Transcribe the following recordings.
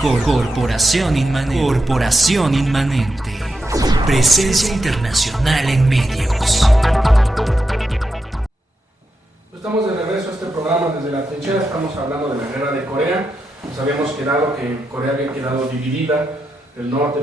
Corporación Inmanente. Presencia internacional en medios. Estamos de regreso a este programa desde la trinchera. Estamos hablando de la guerra de Corea. Nos habíamos quedado que Corea había quedado dividida, el norte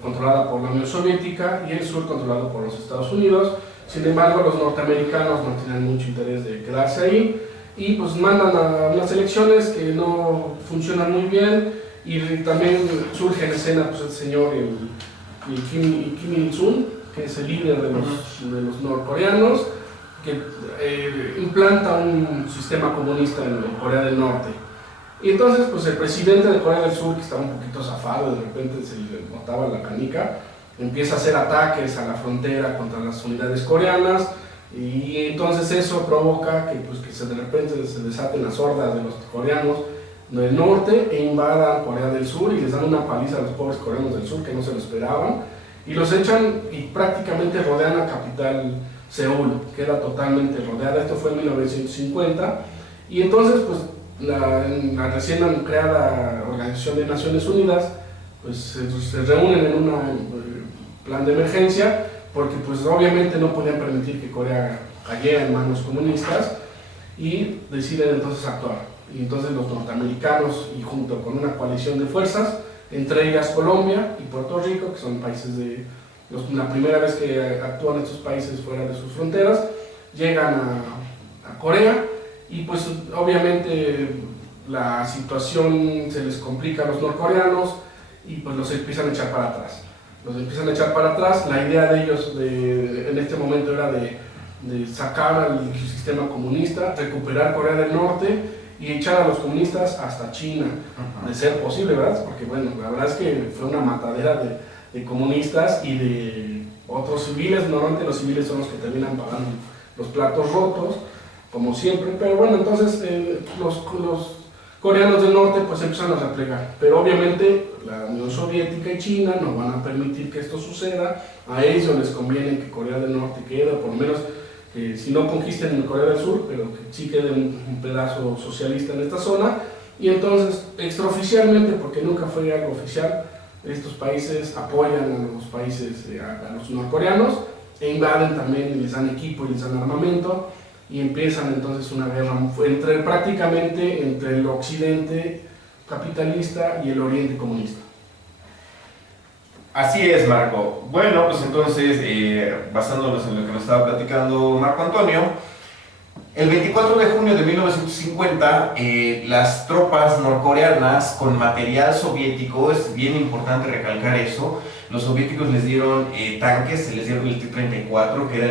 controlada por la Unión Soviética y el sur controlado por los Estados Unidos. Sin embargo, los norteamericanos no tienen mucho interés de quedarse ahí y pues mandan a unas elecciones que no funcionan muy bien, y también surge en escena pues, el señor Kim Il-sung, que es el líder de los norcoreanos, que implanta un sistema comunista en Corea del Norte. Y entonces pues el presidente de Corea del Sur, que estaba un poquito zafado, de repente se le notaba la canica, empieza a hacer ataques a la frontera contra las unidades coreanas, y entonces eso provoca que de repente se desaten las hordas de los coreanos del norte e invadan Corea del Sur y les dan una paliza a los pobres coreanos del sur que no se lo esperaban, y los echan y prácticamente rodean la capital Seúl, queda totalmente rodeada. Esto fue en 1950, y entonces pues la recién creada Organización de Naciones Unidas pues se reúnen en un plan de emergencia, porque pues obviamente no podían permitir que Corea cayera en manos comunistas, y deciden entonces actuar. Y entonces los norteamericanos, y junto con una coalición de fuerzas, entre ellas Colombia y Puerto Rico, que son países la primera vez que actúan estos países fuera de sus fronteras, llegan a Corea, y pues obviamente la situación se les complica a los norcoreanos y pues los empiezan a echar para atrás. La idea de ellos en este momento era de sacar al sistema comunista, recuperar Corea del Norte y echar a los comunistas hasta China, de ser posible, ¿verdad? Porque bueno, la verdad es que fue una matadera de comunistas y de otros civiles. Normalmente los civiles son los que terminan pagando los platos rotos, como siempre, pero bueno, entonces los coreanos del norte pues empiezan a replegar, pero obviamente la Unión Soviética y China no van a permitir que esto suceda. A ellos les conviene que Corea del Norte quede, o por lo menos que si no conquisten en Corea del Sur, pero que sí quede un pedazo socialista en esta zona. Y entonces extraoficialmente, porque nunca fue algo oficial, estos países apoyan a los países, a los norcoreanos, e invaden también, y les dan equipo y les dan armamento, y empiezan entonces una guerra prácticamente entre el occidente capitalista y el oriente comunista. Así es, Marco. Bueno, pues entonces, basándonos en lo que nos estaba platicando Marco Antonio, el 24 de junio de 1950, las tropas norcoreanas con material soviético, es bien importante recalcar eso, los soviéticos les dieron tanques, se les dieron el T-34, que era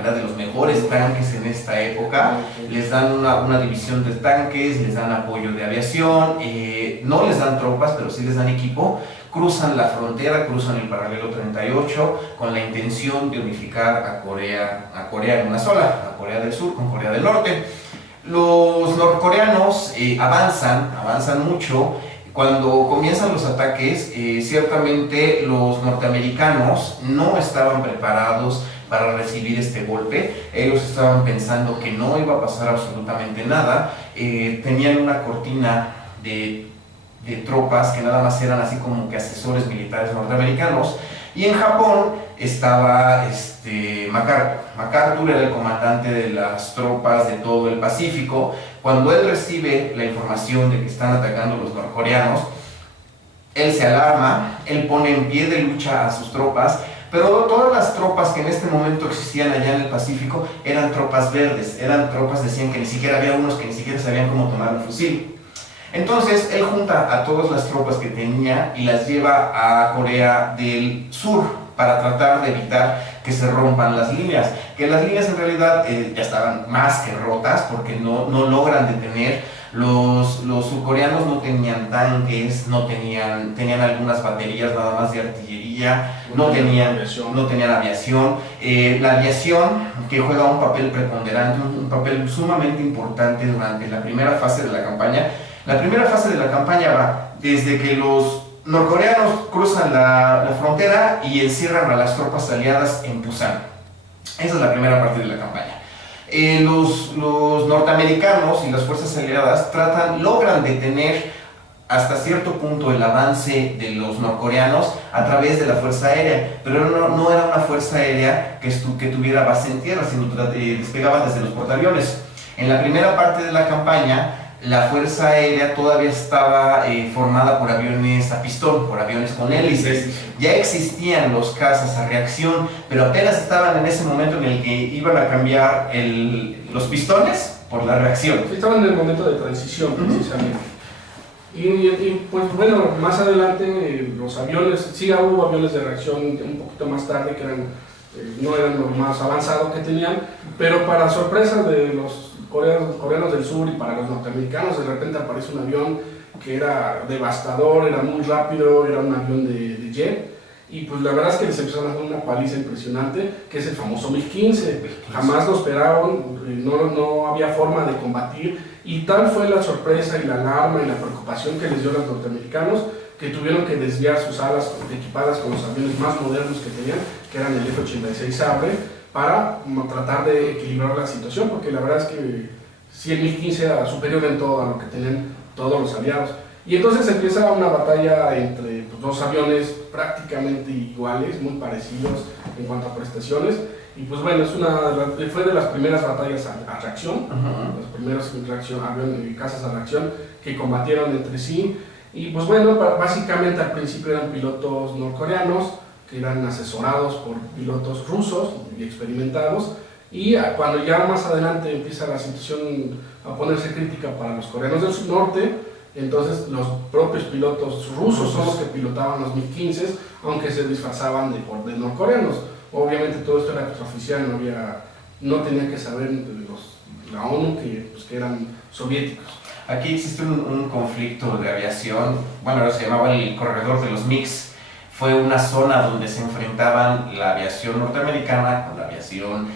era de los mejores tanques en esta época. Les dan una división de tanques, les dan apoyo de aviación, no les dan tropas, pero sí les dan equipo. Cruzan la frontera, cruzan el paralelo 38 con la intención de unificar a Corea en una sola, a Corea del Sur con Corea del Norte. Los norcoreanos avanzan mucho. Cuando comienzan los ataques, ciertamente los norteamericanos no estaban preparados para recibir este golpe. Ellos estaban pensando que no iba a pasar absolutamente nada. Tenían una cortina de tropas que nada más eran así como que asesores militares norteamericanos, y en Japón estaba MacArthur. MacArthur era el comandante de las tropas de todo el Pacífico. Cuando él recibe la información de que están atacando los norcoreanos, él se alarma, él pone en pie de lucha a sus tropas, pero todas las tropas que en este momento existían allá en el Pacífico eran tropas verdes, decían que ni siquiera había unos que ni siquiera sabían cómo tomar un fusil. Entonces él junta a todas las tropas que tenía y las lleva a Corea del Sur para tratar de evitar que se rompan las líneas, que las líneas en realidad ya estaban más que rotas porque no logran detener. Los surcoreanos no tenían tanques, tenían algunas baterías nada más de artillería, no tenían aviación. La aviación, que juega un papel preponderante, un papel sumamente importante durante la primera fase de la campaña. La primera fase de la campaña va desde que los norcoreanos cruzan la frontera y encierran a las tropas aliadas en Pusan. Esa es la primera parte de la campaña. Los norteamericanos y las fuerzas aliadas logran detener hasta cierto punto el avance de los norcoreanos a través de la fuerza aérea, pero no era una fuerza aérea que tuviera base en tierra, sino despegaba desde los portaaviones. En la primera parte de la campaña, la fuerza aérea todavía estaba formada por aviones a pistón, por aviones con hélices. Ya existían los cazas a reacción, pero apenas estaban en ese momento en el que iban a cambiar los pistones por la reacción. Sí, estaban en el momento de transición, precisamente. Y pues bueno, más adelante los aviones, sí hubo aviones de reacción un poquito más tarde que no eran lo más avanzado que tenían, pero para sorpresa de los coreanos del sur y para los norteamericanos, de repente aparece un avión que era devastador, era muy rápido, era un avión de jet, y pues la verdad es que les empezaron a dar una paliza impresionante, que es el famoso MiG-15. Jamás lo esperaron, no había forma de combatir, y tal fue la sorpresa y la alarma y la preocupación que les dio a los norteamericanos, que tuvieron que desviar sus alas equipadas con los aviones más modernos que tenían, que eran el F-86 Sabre, para tratar de equilibrar la situación, porque la verdad es que sí, el MiG-15 era superior en todo a lo que tenían todos los aliados. Y entonces empieza una batalla entre dos aviones prácticamente iguales, muy parecidos en cuanto a prestaciones, y pues bueno, fue de las primeras batallas a reacción, los primeros cazas a reacción que combatieron entre sí, y pues bueno, básicamente al principio eran pilotos norcoreanos, que eran asesorados por pilotos rusos y experimentados, y cuando ya más adelante empieza la situación a ponerse crítica para los coreanos del norte, entonces los propios pilotos rusos son los que pilotaban los MiG-15, aunque se disfrazaban de norcoreanos. Obviamente todo esto era extraoficial, no tenía que saber la ONU que eran soviéticos. Aquí existe un conflicto de aviación, bueno, se llamaba el corredor de los MiGs. Fue una zona donde se enfrentaban la aviación norteamericana con la aviación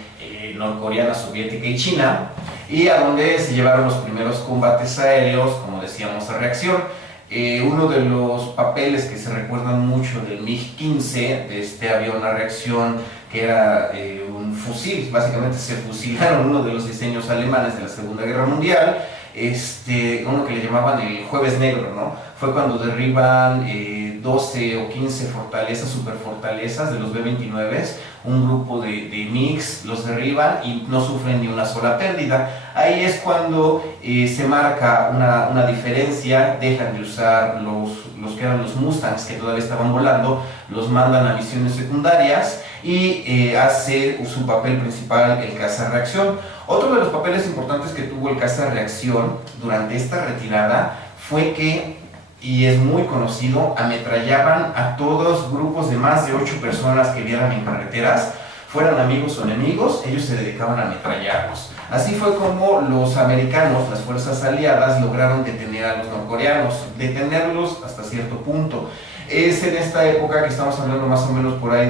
norcoreana, soviética y china, y a donde se llevaron los primeros combates aéreos, como decíamos, a reacción. Uno de los papeles que se recuerdan mucho del MiG-15, de este avión a reacción, que era un fusil, básicamente se fusilaron uno de los diseños alemanes de la Segunda Guerra Mundial, uno que le llamaban el Jueves Negro, ¿no? Fue cuando derriban 12 o 15 fortalezas, superfortalezas de los B-29, un grupo de MiGs los derriban y no sufren ni una sola pérdida. Ahí es cuando se marca una diferencia, dejan de usar los que eran los Mustangs, que todavía estaban volando, los mandan a misiones secundarias y hace su papel principal el caza-reacción. Otro de los papeles importantes que tuvo el caza-reacción durante esta retirada fue que, y es muy conocido, ametrallaban a todos grupos de más de 8 personas que vieran en carreteras, fueran amigos o enemigos, ellos se dedicaban a ametrallarlos. Así fue como los americanos, las fuerzas aliadas, lograron detener a los norcoreanos, detenerlos hasta cierto punto. Es en esta época que estamos hablando más o menos por ahí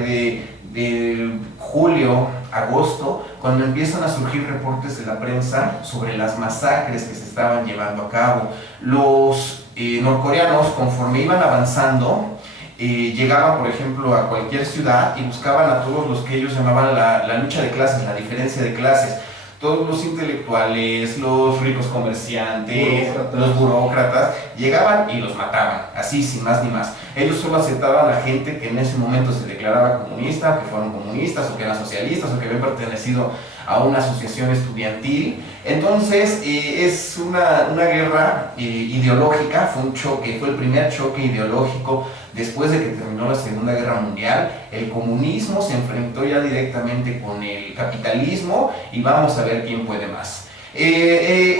de julio, agosto, cuando empiezan a surgir reportes de la prensa sobre las masacres que se estaban llevando a cabo. Los norcoreanos, conforme iban avanzando, llegaban, por ejemplo, a cualquier ciudad y buscaban a todos los que ellos llamaban la lucha de clases, la diferencia de clases. Todos los intelectuales, los ricos comerciantes, los burócratas, llegaban y los mataban, así, sin más ni más. Ellos solo aceptaban a la gente que en ese momento se declaraba comunista, que fueron comunistas, o que eran socialistas, o que habían pertenecido a una asociación estudiantil. Entonces, es una guerra ideológica, fue un choque, fue el primer choque ideológico después de que terminó la Segunda Guerra Mundial. El comunismo se enfrentó ya directamente con el capitalismo y vamos a ver quién puede más.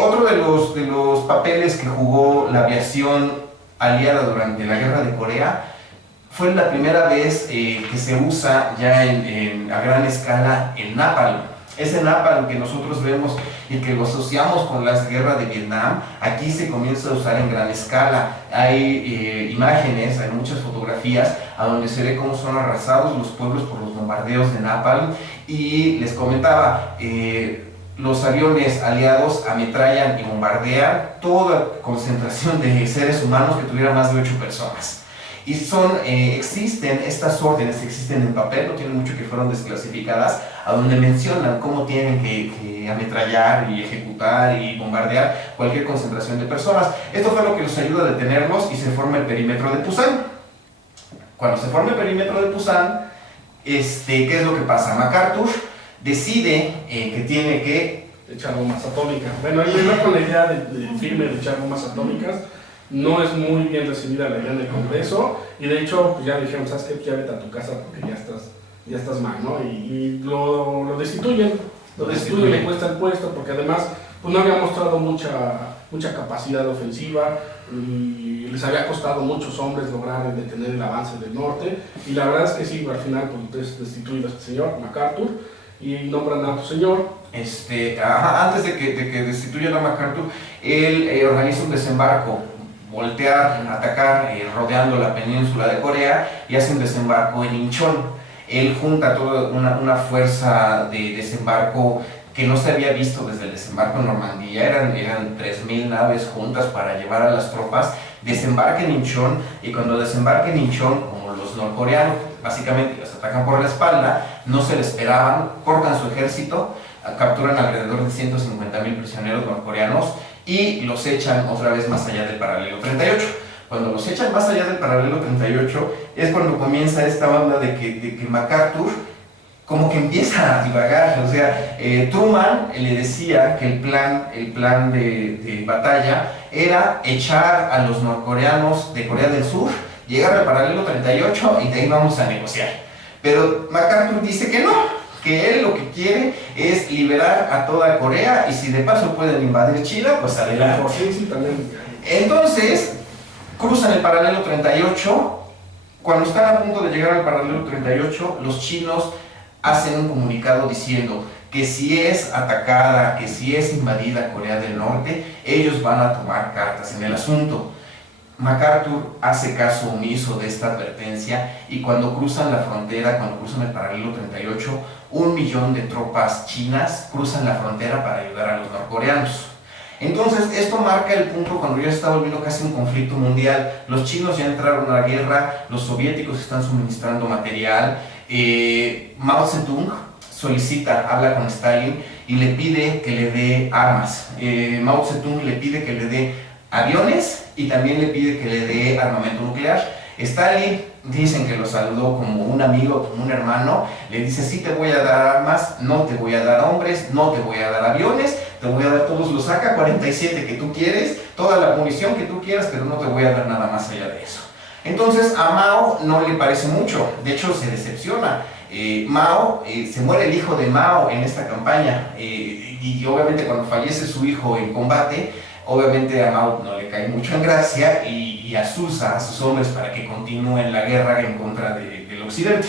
Otro de los papeles que jugó la aviación aliada durante la Guerra de Corea fue la primera vez que se usa ya a gran escala el napalm. Ese napalm que nosotros vemos y que lo asociamos con las guerras de Vietnam, aquí se comienza a usar en gran escala. Hay imágenes, hay muchas fotografías a donde se ve cómo son arrasados los pueblos por los bombardeos de napalm. Y les comentaba, los aviones aliados ametrallan y bombardean toda concentración de seres humanos que tuvieran más de 8 personas. y existen estas órdenes, existen en papel, no tiene mucho que fueron desclasificadas, a donde mencionan cómo tienen que ametrallar y ejecutar y bombardear cualquier concentración de personas. Esto fue lo que los ayuda a detenerlos y se forma el perímetro de Pusan. Cuando se forma el perímetro de Pusan, ¿qué es lo que pasa? MacArthur decide que tiene que echar bombas atómicas. Bueno, él iba con la idea de firme de echar bombas atómicas. No es muy bien recibida la idea en el Congreso, y de hecho pues ya le dijeron, ¿sabes qué? Ya vete a tu casa porque ya estás mal, ¿no? Y lo destituyen, le cuesta el puesto, porque además pues no había mostrado mucha capacidad ofensiva, y les había costado muchos hombres lograr detener el avance del norte, y la verdad es que sí, al final pues es destituido este señor, MacArthur, y nombran a otro señor. Antes de que destituyan a MacArthur, él organiza un desembarco, voltear, atacar, rodeando la península de Corea, y hace un desembarco en Incheon. Él junta toda una fuerza de desembarco que no se había visto desde el desembarco en Normandía. Eran 3.000 naves juntas para llevar a las tropas. Desembarca en Incheon, y cuando desembarca en Incheon, como los norcoreanos básicamente los atacan por la espalda, no se le esperaban, cortan su ejército, capturan alrededor de 150.000 prisioneros norcoreanos y los echan otra vez más allá del paralelo 38. Cuando los echan más allá del paralelo 38 es cuando comienza esta onda de que MacArthur como que empieza a divagar. O sea, Truman le decía que el plan de batalla era echar a los norcoreanos de Corea del Sur, llegar al paralelo 38 y de ahí vamos a negociar. Pero MacArthur dice que no, que él lo que quiere es liberar a toda Corea, y si de paso pueden invadir China, pues adelante. Entonces, cruzan el paralelo 38. Cuando están a punto de llegar al paralelo 38, los chinos hacen un comunicado diciendo que si es atacada, que si es invadida Corea del Norte, ellos van a tomar cartas en el asunto. MacArthur hace caso omiso de esta advertencia, y cuando cruzan la frontera, cuando cruzan el paralelo 38, 1 millón de tropas chinas cruzan la frontera para ayudar a los norcoreanos. Entonces esto marca el punto cuando ya se está volviendo casi un conflicto mundial. Los chinos ya entraron a la guerra, los soviéticos están suministrando material. Mao Zedong habla con Stalin y le pide que le dé armas. Mao Zedong le pide que le dé aviones y también le pide que le dé armamento nuclear. Stalin, dicen que lo saludó como un amigo, como un hermano, le dice: sí te voy a dar armas, no te voy a dar hombres, no te voy a dar aviones, te voy a dar todos los AK-47 que tú quieres, toda la munición que tú quieras, pero no te voy a dar nada más allá de eso. Entonces a Mao no le parece mucho, de hecho se decepciona. Se muere el hijo de Mao en esta campaña, y obviamente cuando fallece su hijo en combate, obviamente a Mao no le cae mucho en gracia y asusa a sus hombres para que continúen la guerra en contra del occidente.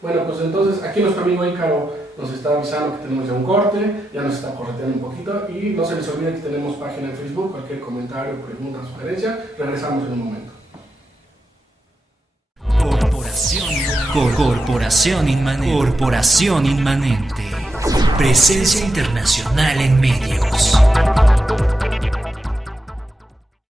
Bueno, pues entonces aquí nuestro amigo Ícaro nos está avisando que tenemos ya un corte, ya nos está correteando un poquito, y no se les olvide que tenemos página en Facebook, cualquier comentario, pregunta, sugerencia, regresamos en un momento. Corporación Inmanente. Presencia internacional en medios.